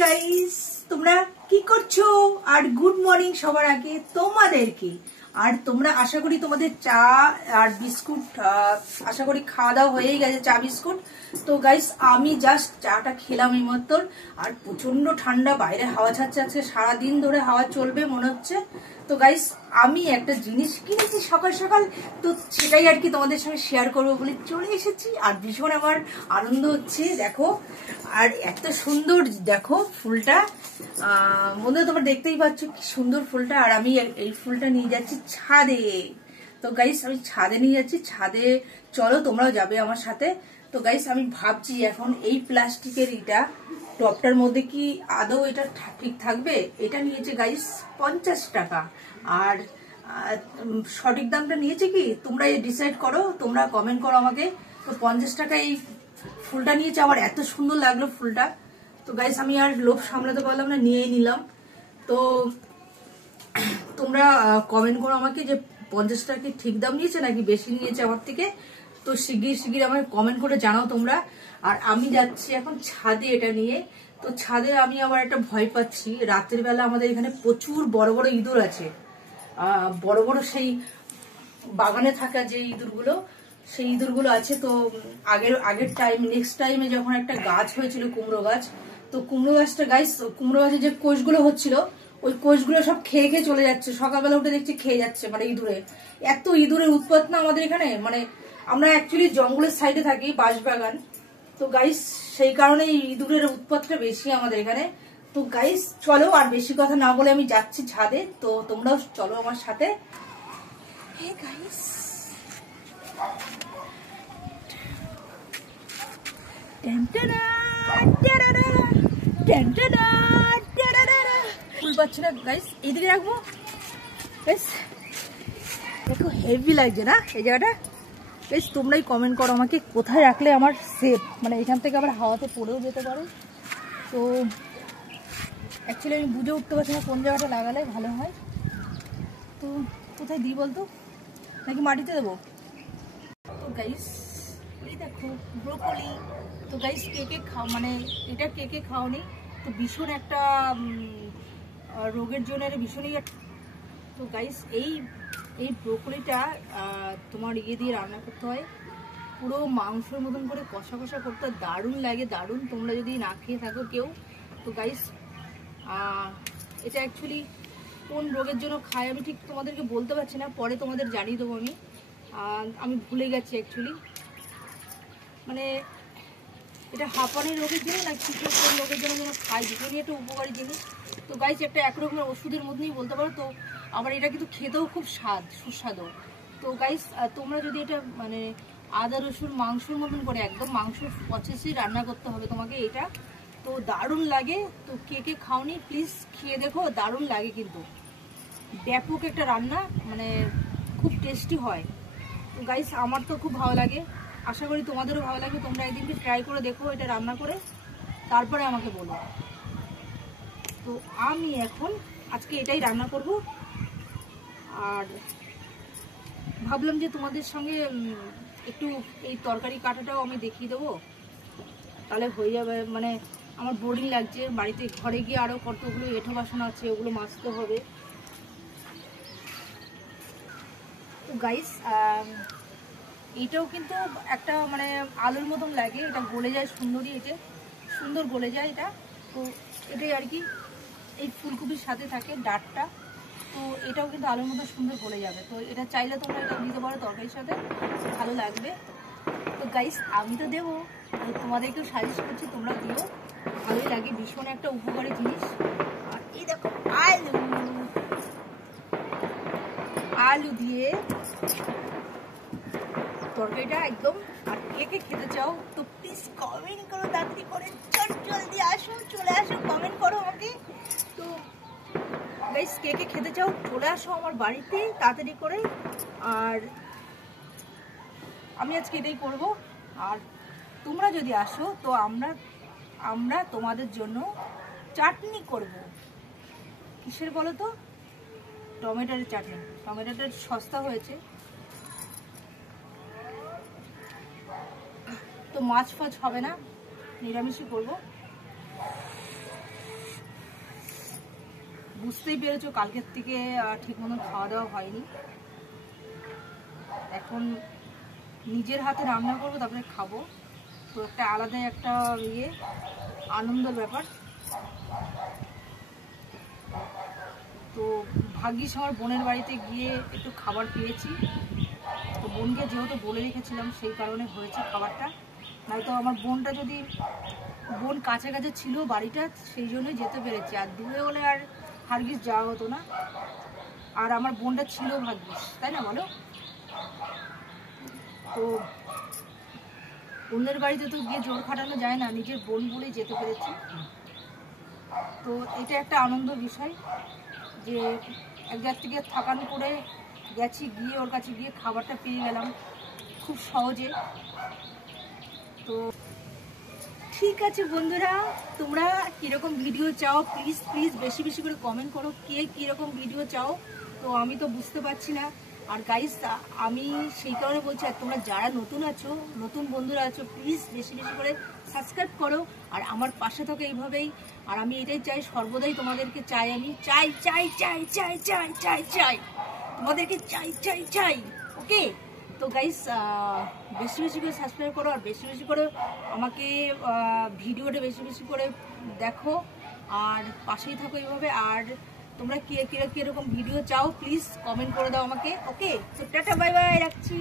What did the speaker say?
Guys, তোমরা কি করছো? আর গুড মর্নিং সবার আগে তোমাদেরকে। আর তোমরা আশা করি তোমাদের চা আর বিস্কুট আশা করি খাওয়া দাওয়া হয়েই গেছে, চা বিস্কুট। তো গাইস আমি জাস্ট চাটা খেলাম এই মাত্র। আর প্রচন্ড ঠান্ডা, বাইরে হাওয়া ছাড়ছে, আজকে সারাদিন ধরে হাওয়া চলবে মনে হচ্ছে। তো গাইস আমি একটা জিনিস কিনেছি সকাল সকাল, তো সেটাই আর কি তোমাদের সঙ্গে শেয়ার করবো বলে চলে এসেছি। আর ভীষণ আমার আনন্দ হচ্ছে, দেখো। আর এত সুন্দর দেখো ফুলটা, বন্ধুরা তোমরা দেখতেই পাচ্ছ কি সুন্দর ফুলটা। আর আমি এই ফুলটা নিয়ে যাচ্ছি ছাদে। তো গাইস আমি ছাদে নিয়ে যাচ্ছি, ছাদে চলো তোমরাও যাবে আমার সাথে। তো গাইস আমি ভাবছি এখন এই প্লাস্টিকের এটা টপটার মধ্যে কি আদৌ এটা ঠিক থাকবে। এটা নিয়েছে গাইস 50 টাকা। আর সঠিক দামটা নিয়েছে কি তোমরা ডিসাইড করো, তোমরা কমেন্ট করো আমাকে। তো 50 টাকা এই ফুলটা নিয়েছে, আমার এত সুন্দর লাগলো ফুলটা। তো গাইস আমি আর লোভ সামলাতে পারলাম না, নিয়েই নিলাম। তো তোমরা কমেন্ট করো আমাকে যে 50 টাকা কি ঠিক দাম নিয়েছে নাকি বেশি নিয়েছে আমার থেকে। তো শিগগির আমাকে কমেন্ট করে জানাও তোমরা। আর আমি যাচ্ছি এখন ছাদে এটা নিয়ে। তো ছাদে আমি আবার একটা ভয় পাচ্ছি, রাতের বেলা আমাদের এখানে প্রচুর বড় বড় ইঁদুর আছে। বড় বড় সেই বাগানে থাকা যে ইঁদুরগুলো, সেই ইঁদুরগুলো আছে। তো আগের টাইম নেক্সট টাইমে যখন একটা গাছ হয়েছিল কুমড়ো গাছ, তো কুমড়ো গাছটা গাইস, কুমড়ো গাছের যে কোষগুলো হচ্ছিল ওই কোষগুলো সব খেয়ে খেয়ে চলে যাচ্ছে। সকালবেলা উঠে দেখছি খেয়ে যাচ্ছে, মানে ইঁদুরে। এত ইঁদুরের উৎপাত না আমাদের এখানে, মানে আমরা অ্যাকচুয়ালি জঙ্গলের সাইডে থাকি, বাঁশবাগান। তো গাইস সেই কারণে ইঁদুরের উৎপাতটা বেশি আমাদের এখানে। তো গাইস চলো আর বেশি কথা না বলে আমি যাচ্ছি ছাদে। তো তোমরাও চলো আমার সাথে। হে গাইস, ফুল পাচ্ছি না গাইস, এইদিকে রাখবো। গাইস দেখো হেভি লাগছে না এই জায়গাটা। গাইস তোমরাই কমেন্ট করো আমাকে কোথায় রাখলে আমার সেফ, মানে এখান থেকে আবার হাওয়াতে পড়েও যেতে পারে। তো অ্যাকচুয়ালি আমি বুঝে উঠতে পারছি না কোন জায়গাটা লাগালে ভালো হয়। তো কোথায় দিই বলতো, নাকি মাটিতে দেবো? তো গাইস এই দেখো ব্রোকলি। তো গাইস কে মানে এটা কে খাওনি, তো ভীষণ একটা রোগের জন্য এটা ভীষণই। তো গাইস এই ব্রোকলিটা তোমার দিয়ে রান্না করতে হয়, পুরো মাংসের মতন করে কষা কষা করতে হয়, দারুণ লাগে, দারুণ। তোমরা যদি না খেয়ে থাকো কেউ, তো গাইস এটা অ্যাকচুয়ালি কোন রোগের জন্য খায় আমি ঠিক তোমাদেরকে বলতে পারছি না, পরে তোমাদের জানিয়ে দেবো। আমি ভুলে গেছি অ্যাকচুয়ালি, মানে এটা হাঁপানির রোগের জন্য না কি কোন রোগের জন্য যেন খাই, ভীষণই একটা উপকারী জিনিস। তো গাইস একটা একরকমের ওষুধের মধ্যেই বলতে পারো। তো আবার এটা কিন্তু খেতেও খুব সুস্বাদু। তো গাইস তোমরা যদি এটা মানে আদা রসুন মাংসের মতন করে একদম মাংস প্রসেসই রান্না করতে হবে তোমাকে এটা, তো দারুণ লাগে। তো কে খাওনি প্লিজ খেয়ে দেখো, দারুণ লাগে কিন্তু, ব্যাপক একটা রান্না, মানে খুব টেস্টি হয়। তো গাইস আমার তো খুব ভালো লাগে, আশা করি তোমাদেরও ভালো লাগে। তোমরা একদিনকে ট্রাই করে দেখো এটা রান্না করে, তারপরে আমাকে বলো। তো আমি এখন আজকে এটাই রান্না করব। আর ভাবলাম যে তোমাদের সঙ্গে একটু এই তরকারি কাটাটাও আমি দেখিয়ে দেবো, তাহলে হয়ে যাবে। মানে আমার বোরিং লাগছে, বাড়িতে ঘরে গিয়ে আরও কতগুলো এঁঠো বাসন আছে, ওগুলো মাজতে হবে। তো গাইস এইটাও কিন্তু একটা মানে আলুর মতন লাগে, এটা গলে যায় সুন্দরই, এটা সুন্দর গলে যায় এটা। তো এটাই আর কি এই ফুলকপির সাথে থাকে ডাঁটটা, তো এটাও কিন্তু আলুর মতো সুন্দর গলে যাবে। তো এটা চাইলে তোমরা এটা দিতে পারো তরকারির সাথে, ভালো লাগবে। তো গাইস আমি তো দেবো, তো তোমাদেরকেও সাজেস্ট করছি তোমরা দিও, ভালোই লাগে, ভীষণ একটা উপকারী জিনিস। আর এই দেখো আলু দিয়ে তরকারিটা একদম। আর কে খেতে চাও তো প্লিজ কমেন্ট করো, তাড়াতাড়ি করে জলদি আসো, চলে আসো, কমেন্ট করো আমাকে। তো গাইস কে খেতে চাও চলে আসো আমার বাড়িতে তাড়াতাড়ি করে। আর আমি আজকে এটাই করব। আর তোমরা যদি আসো তো আমরা তোমাদের জন্য চাটনি করব। কিসের বলো তো? টমেটোর চাটনি। টমেটোটা সস্তা হয়েছে, তো মাছ ফাছ হবে না, নিরামিষই করবো। বুঝতেই পেরেছো কালকের থেকে ঠিক মতন খাওয়া দাওয়া হয়নি। এখন নিজের হাতে রান্না করবো, তারপরে খাবো। তো একটা আলাদাই একটা আনন্দের ব্যাপার। তো ভাগ্যিস আমার বোনের বাড়িতে গিয়ে একটু খাবার পেয়েছি। তো বোনকে যেহেতু বলে রেখেছিলাম সেই কারণে হয়েছে খাবারটা। নয়তো আমার বোনটা যদি বোন কাছাকাছি ছিল বাড়িটা, সেই জন্যই যেতে পেরেছি। আর দূরে হলে আর ভাগ্যিস যাওয়া হতো না। আর আমার বোনটা ছিল ভাগ্যিস, তাই না বলো? তো অন্যের বাড়িতে তো গিয়ে জোর খাটানো যায় না, নিজের বোন বলেই যেতে পেরেছি। তো এটা একটা আনন্দ বিষয় যে এক জায়গা থেকে থাকানো করে গেছি, গিয়ে ওর কাছে গিয়ে খাবারটা পেয়ে গেলাম খুব সহজে। তো ঠিক আছে বন্ধুরা, তোমরা কীরকম ভিডিও চাও প্লিজ প্লিজ বেশি বেশি করে কমেন্ট করো, কে কীরকম ভিডিও চাও। তো আমি তো বুঝতে পারছি না। আর গাইস, আমি সেই কারণে বলছি, আর তোমরা যারা নতুন আছো, নতুন বন্ধুরা আছো, প্লিজ বেশি বেশি করে সাবস্ক্রাইব করো আর আমার পাশে থাকো এইভাবেই। আর আমি এটাই চাই, সর্বদাই তোমাদেরকে চাই, আমি চাই চাই চাই চাই চাই চাই চাই তোমাদেরকে চাই চাই চাই। ওকে? তো গাইস, বেশি বেশি করে সাবস্ক্রাইব করো আর বেশি বেশি করে আমাকে ভিডিওটা বেশি বেশি করে দেখো আর পাশেই থাকো এইভাবে। আর তোমরা কিরকম ভিডিও চাও প্লিজ কমেন্ট করে দাও আমাকে। ওকে? তো টাটা, বাই বাই, রাখছি।